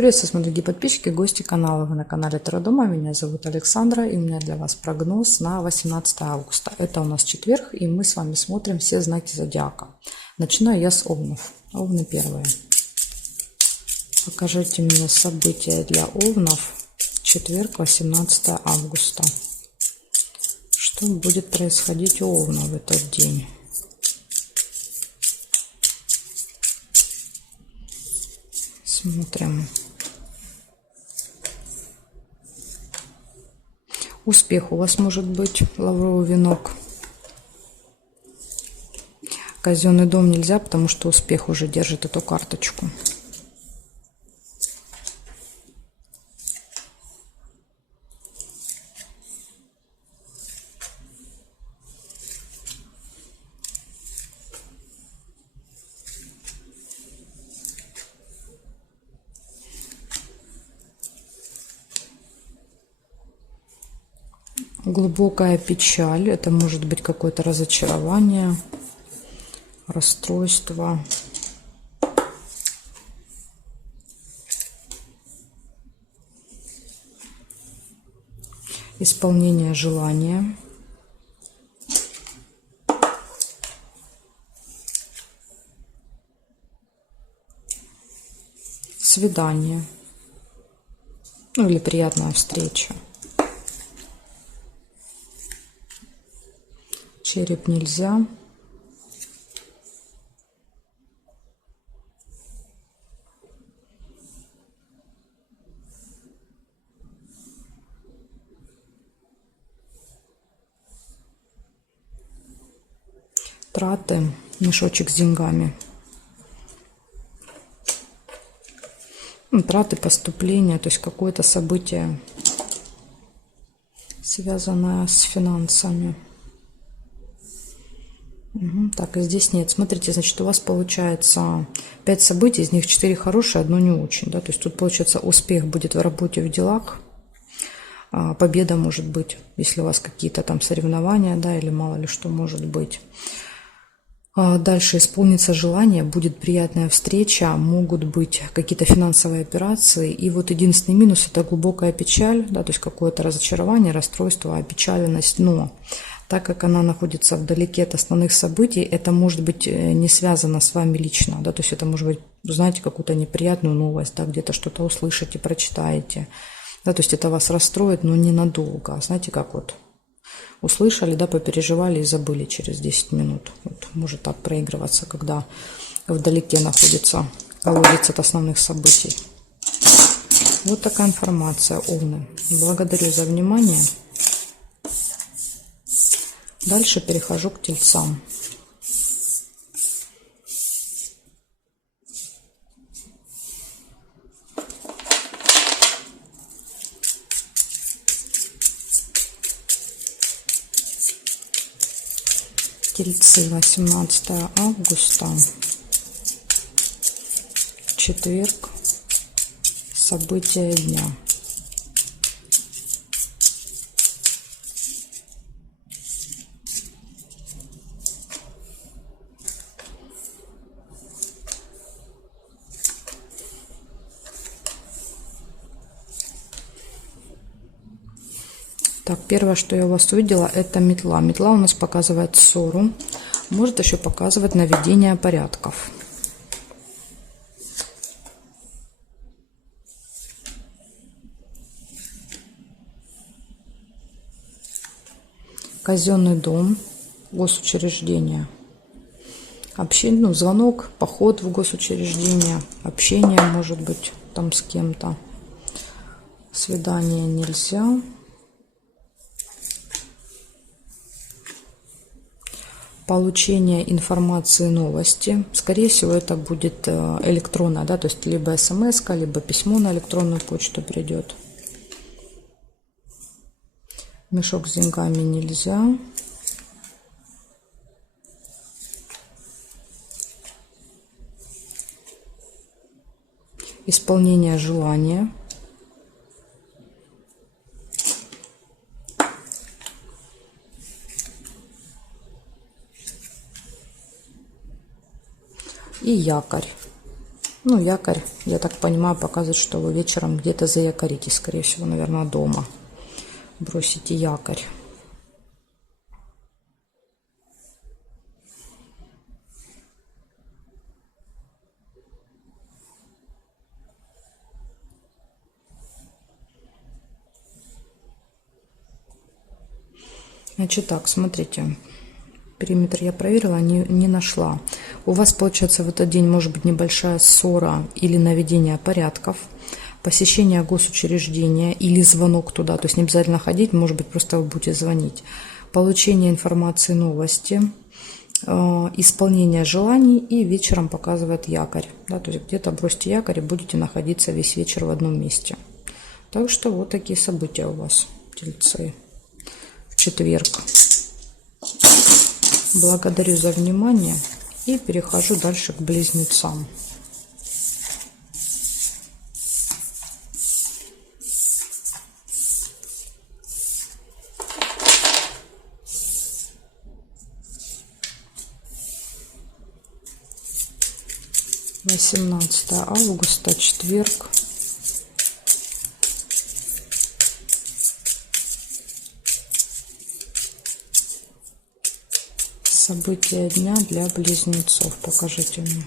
Приветствую, смотрите, дорогие подписчики, гости канала. Вы на канале Таро Дома. Меня зовут Александра, и у меня для вас прогноз на 18 августа. Это у нас четверг, и мы с вами смотрим все знаки зодиака. Начинаю я с Овнов. Овны первые. Покажите мне события для Овнов. Четверг, 18 августа. Что будет происходить у Овнов в этот день? Смотрим. Успех у вас может быть, лавровый венок. Казенный дом нельзя, потому что успех уже держит эту карточку. Глубокая печаль, это может быть какое-то разочарование, расстройство. Исполнение желания. Свидание. Ну или приятная встреча. Череп нельзя. Траты, мешочек с деньгами. Траты, поступления, то есть какое-то событие, связанное с финансами. Так, и здесь нет. Смотрите, значит, у вас получается 5 событий, из них 4 хорошие, одно не очень. Да? То есть тут, получается, успех будет в работе, в делах. Победа может быть, если у вас какие-то там соревнования, да, или мало ли что может быть. Дальше исполнится желание, будет приятная встреча, могут быть какие-то финансовые операции. И вот единственный минус – это глубокая печаль, да, то есть какое-то разочарование, расстройство, опечаленность. Но так как она находится вдалеке от основных событий, это может быть не связано с вами лично. Да, то есть это может быть, знаете, какую-то неприятную новость, да, где-то что-то услышите, прочитаете. Да, то есть это вас расстроит, но ненадолго. Знаете, как вот услышали, да, попереживали и забыли через 10 минут. Вот, может так проигрываться, когда вдалеке находится колодец от основных событий. Вот такая информация, Овны. Благодарю за внимание. Дальше перехожу к Тельцам. Тельцы, 18 августа, четверг, события дня. Так, первое, что я у вас увидела, это метла. Метла у нас показывает ссору, может еще показывать наведение порядков. Казенный дом, госучреждение. Общение, ну, звонок, поход в госучреждение, общение может быть там с кем-то. Свидание нельзя. Получение информации, новости. Скорее всего, это будет электронная, да, то есть либо смс-ка, либо письмо на электронную почту придет. Мешок с деньгами нельзя. Исполнение желания. И якорь. Ну, якорь, я так понимаю, показывает, что вы вечером где-то заякоритесь, скорее всего, наверное, дома. Бросите якорь. Значит так, смотрите. Периметр я проверила, не нашла. У вас, получается, в этот день может быть небольшая ссора или наведение порядков, посещение госучреждения или звонок туда. То есть не обязательно ходить, может быть, просто вы будете звонить. Получение информации, новости, исполнение желаний, и вечером показывает якорь. Да, то есть где-то бросьте якорь и будете находиться весь вечер в одном месте. Так что вот такие события у вас, тельцы, в четверг. Благодарю за внимание и перехожу дальше к близнецам. Восемнадцатое августа, четверг. События дня для близнецов. Покажите мне.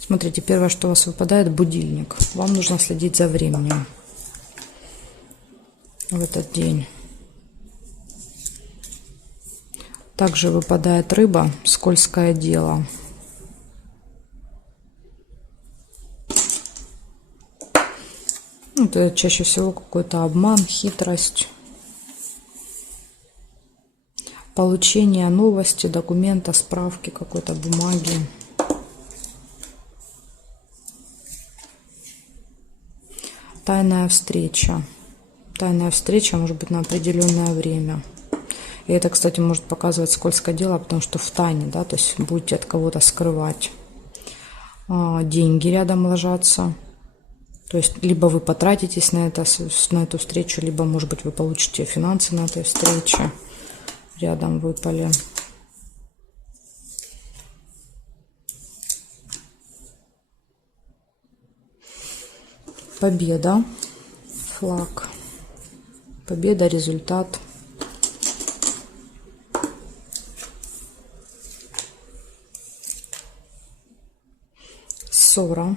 Смотрите, первое, что у вас выпадает, будильник. Вам нужно следить за временем в этот день. Также выпадает рыба, скользкое дело. Это чаще всего какой-то обман, хитрость. Получение новости, документа, справки, какой-то бумаги. Тайная встреча. Тайная встреча может быть на определенное время. И это, кстати, может показывать скользкое дело, потому что в тайне, да, то есть будете от кого-то скрывать. Деньги рядом ложатся. То есть либо вы потратитесь на эту встречу, либо, может быть, вы получите финансы на этой встрече. Рядом выпали. Победа. Флаг. Победа, результат. Ссора.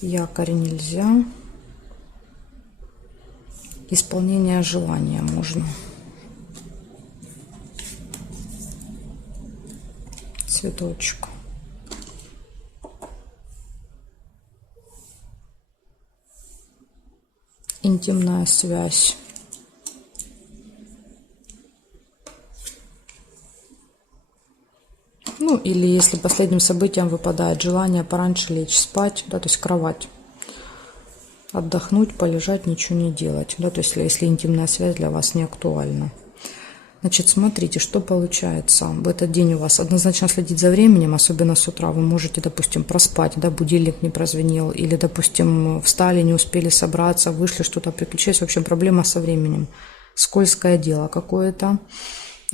Якорь нельзя. Исполнение желания можно. Цветочек. Интимная связь. Ну, или если последним событием выпадает желание пораньше лечь спать, да, то есть кровать. Отдохнуть, полежать, ничего не делать. Да, то есть если интимная связь для вас не актуальна. Значит, смотрите, что получается. В этот день у вас однозначно следить за временем, особенно с утра. Вы можете, допустим, проспать, да, будильник не прозвенел, или, допустим, встали, не успели собраться, вышли, что-то приключилось. В общем, проблема со временем. Скользкое дело какое-то.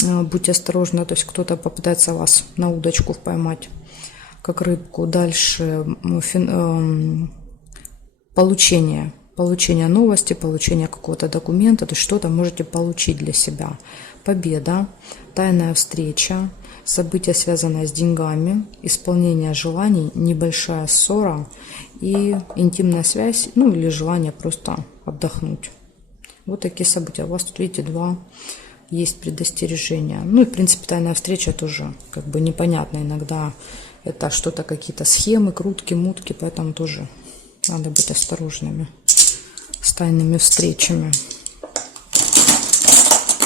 Будьте осторожны, то есть кто-то попытается вас на удочку поймать, как рыбку. Дальше получение новости, получение какого-то документа, то есть что-то можете получить для себя. Победа, тайная встреча, события, связанные с деньгами, исполнение желаний, небольшая ссора и интимная связь, ну или желание просто отдохнуть. Вот такие события. У вас тут, видите, два есть предостережения. Ну и, в принципе, тайная встреча тоже как бы непонятно. Иногда это что-то, какие-то схемы, крутки, мутки, поэтому тоже надо быть осторожными с тайными встречами.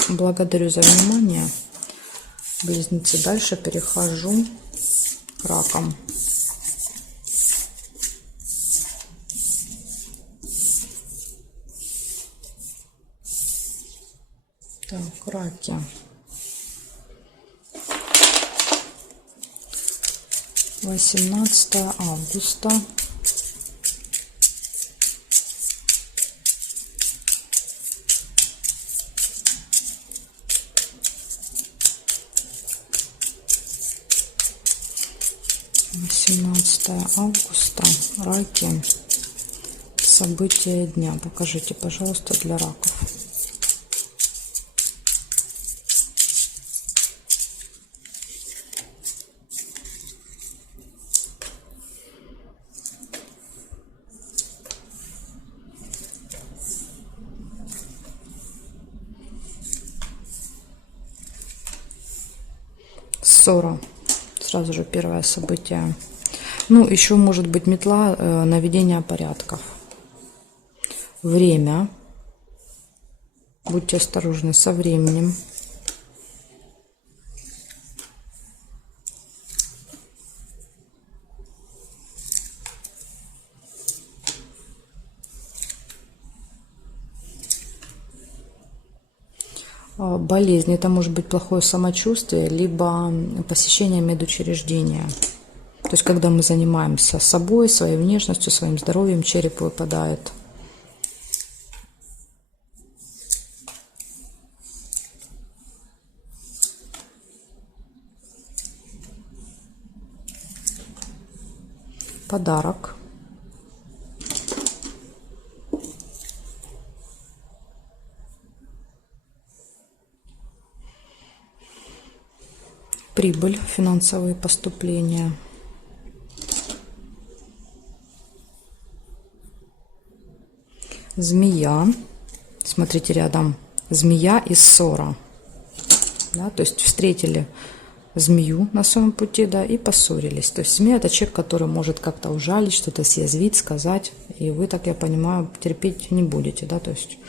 Благодарю за внимание. Близнецы. Дальше перехожу к ракам. Так, раки. 18 августа. Августа. Раки. События дня. Покажите, пожалуйста, для раков. Ссора. Сразу же первое событие. Ну, еще может быть метла, наведение порядков. Время. Будьте осторожны со временем. Болезнь. Это может быть плохое самочувствие, либо посещение медучреждения. То есть, когда мы занимаемся собой, своей внешностью, своим здоровьем, череп выпадает. Подарок. Прибыль, финансовые поступления. Змея. Смотрите, рядом змея и ссора. Да, то есть встретили змею на своем пути, да, и поссорились. То есть змея — это человек, который может как-то ужалить, что-то съязвить, сказать, и вы, так я понимаю, терпеть не будете, да, то есть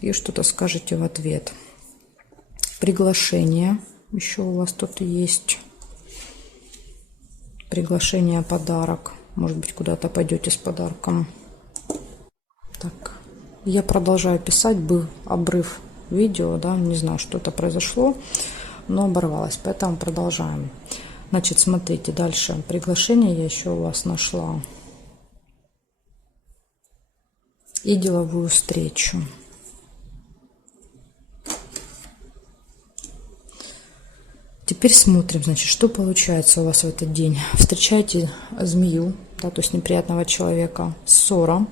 и что-то скажете в ответ. Приглашение еще у вас тут есть. Приглашение, подарок. Может быть, куда-то пойдете с подарком. Так, я продолжаю писать, был обрыв видео, да, не знаю, что это произошло, но оборвалось, поэтому продолжаем. Значит, смотрите, дальше приглашение я еще у вас нашла. И деловую встречу. Теперь смотрим, значит, что получается у вас в этот день. Встречаете змею, да, то есть неприятного человека, ссора.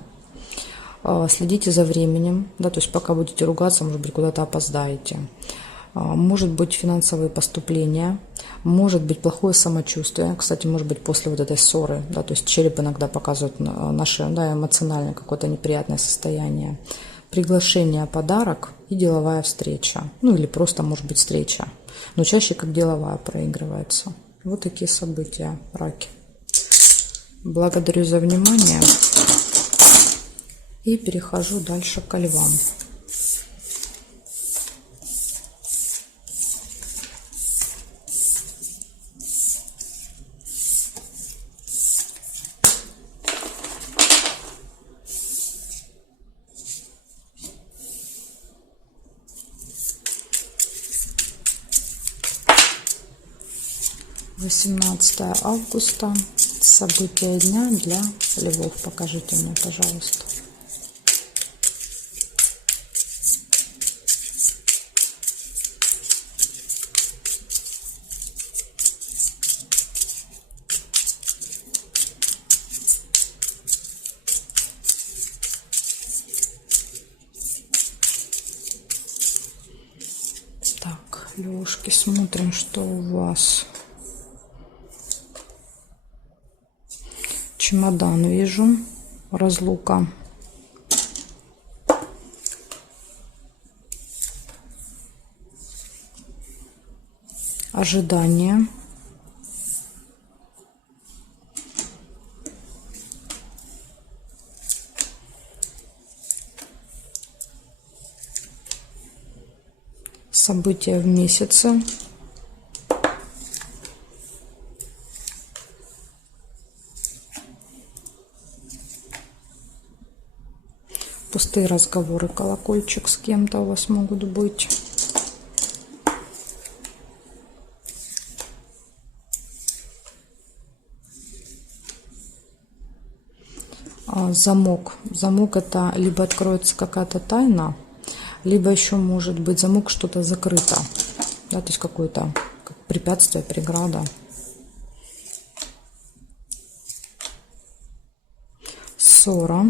Следите за временем, да, то есть пока будете ругаться, может быть, куда-то опоздаете. Может быть, финансовые поступления, может быть, плохое самочувствие. Кстати, может быть, после вот этой ссоры, да, то есть череп иногда показывает наше, да, эмоциональное какое-то неприятное состояние. Приглашение, подарок и деловая встреча. Ну, или просто, может быть, встреча. Но чаще как деловая проигрывается. Вот такие события, раки. Благодарю за внимание. И перехожу дальше к львам. (18 августа). События дня для львов. Покажите мне, пожалуйста. Так, лёшки, смотрим, что у вас. Чемодан вижу, разлука. Ожидание. События в месяце. Пустые разговоры, колокольчик с кем-то у вас могут быть. Замок. Замок — это либо откроется какая-то тайна, либо еще может быть замок, что-то закрыто. Да, то есть какое-то препятствие, преграда. Ссора.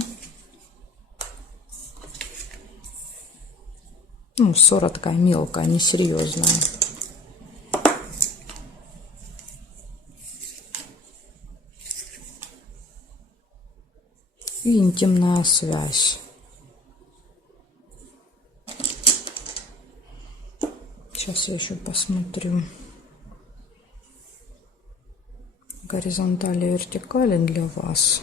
Ну, ссора такая мелкая, несерьезная. И интимная связь. Сейчас я еще посмотрю. Горизонтали и вертикали для вас.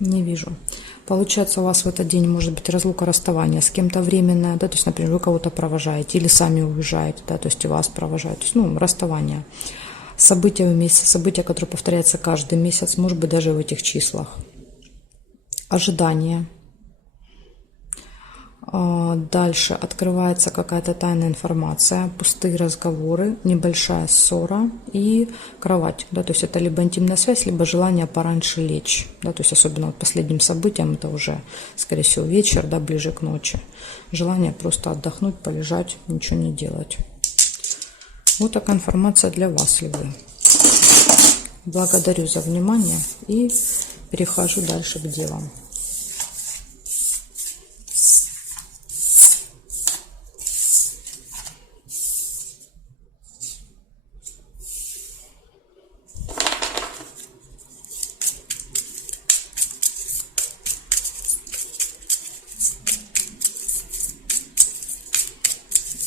Не вижу. Получается, у вас в этот день может быть разлука, расставание с кем-то временное, да, то есть, например, вы кого-то провожаете или сами уезжаете, да, то есть и вас провожают, то есть, ну, расставание. События в месяце, события, которые повторяются каждый месяц, может быть, даже в этих числах. Ожидание. Дальше открывается какая-то тайная информация, пустые разговоры, небольшая ссора и кровать. Да, то есть это либо интимная связь, либо желание пораньше лечь. Да, то есть особенно вот последним событием, это уже, скорее всего, вечер, да, ближе к ночи. Желание просто отдохнуть, полежать, ничего не делать. Вот такая информация для вас, львы. Благодарю за внимание и перехожу дальше к девам.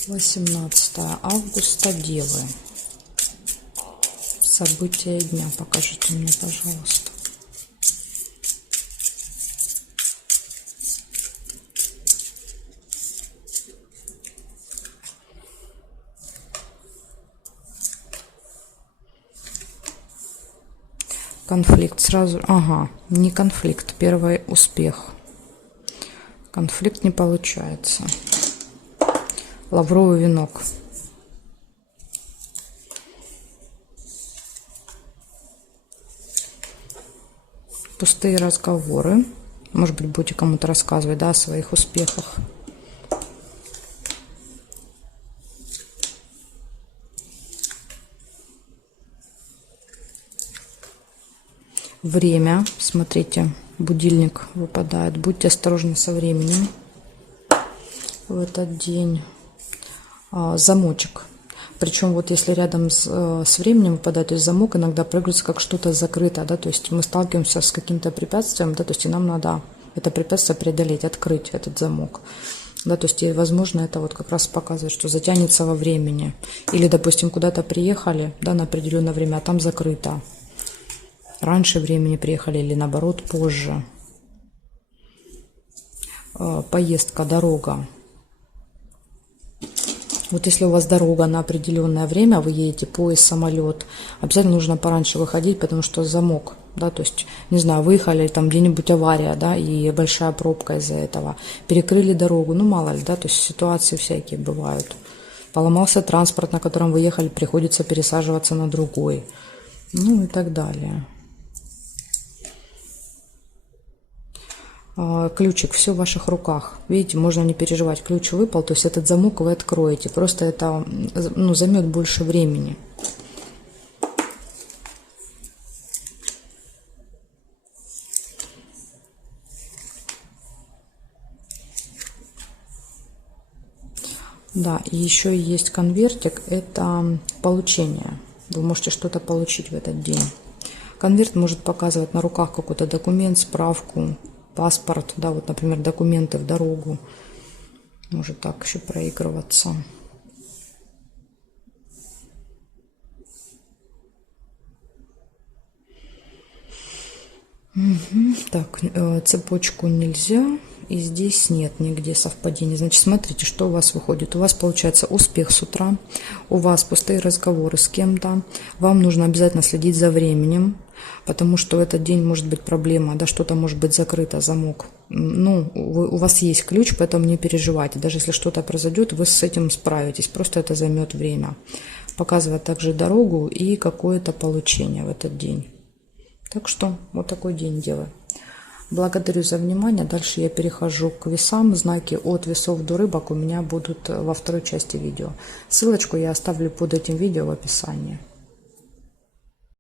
Восемнадцатое августа, девы. События дня покажите мне, пожалуйста. Конфликт сразу. Ага, не конфликт, первый успех. Конфликт не получается. Лавровый венок. Пустые разговоры. Может быть, будете кому-то рассказывать, да, о своих успехах. Время. Смотрите, будильник выпадает. Будьте осторожны со временем в этот день. Замочек. Причем вот если рядом с временем выпадает, то есть замок иногда проигрывается как что-то закрыто, да, то есть мы сталкиваемся с каким-то препятствием, да, то есть и нам надо это препятствие преодолеть, открыть этот замок. Да, то есть, и, возможно, это вот как раз показывает, что затянется во времени. Или, допустим, куда-то приехали, да, на определенное время, а там закрыто. Раньше времени приехали или, наоборот, позже. Поездка, дорога. Вот если у вас дорога на определенное время, вы едете поезд, самолет, обязательно нужно пораньше выходить, потому что замок, да, то есть, не знаю, выехали, там где-нибудь авария, да, и большая пробка из-за этого, перекрыли дорогу, ну, мало ли, да, то есть ситуации всякие бывают. Поломался транспорт, на котором вы ехали, приходится пересаживаться на другой, ну и так далее. Ключик, все в ваших руках. Видите, можно не переживать, ключ выпал, то есть этот замок вы откроете. Просто это, ну, займет больше времени. Да, и еще есть конвертик, это получение. Вы можете что-то получить в этот день. Конверт может показывать на руках какой-то документ, справку, паспорт, да, вот, например, документы в дорогу. Может так еще проигрываться. Угу. Так, цепочку нельзя. и здесь нет нигде совпадений. Значит, смотрите, что у вас выходит. У вас получается успех с утра, у вас пустые разговоры с кем-то, вам нужно обязательно следить за временем, потому что в этот день может быть проблема, да, что-то может быть закрыто, замок. Ну, у вас есть ключ, поэтому не переживайте. Даже если что-то произойдет, вы с этим справитесь, просто это займет время. Показывает также дорогу и какое-то получение в этот день. Так что вот такой день делаю. Благодарю за внимание. Дальше я перехожу к весам. Знаки от весов до рыбок у меня будут во второй части видео. Ссылочку я оставлю под этим видео в описании.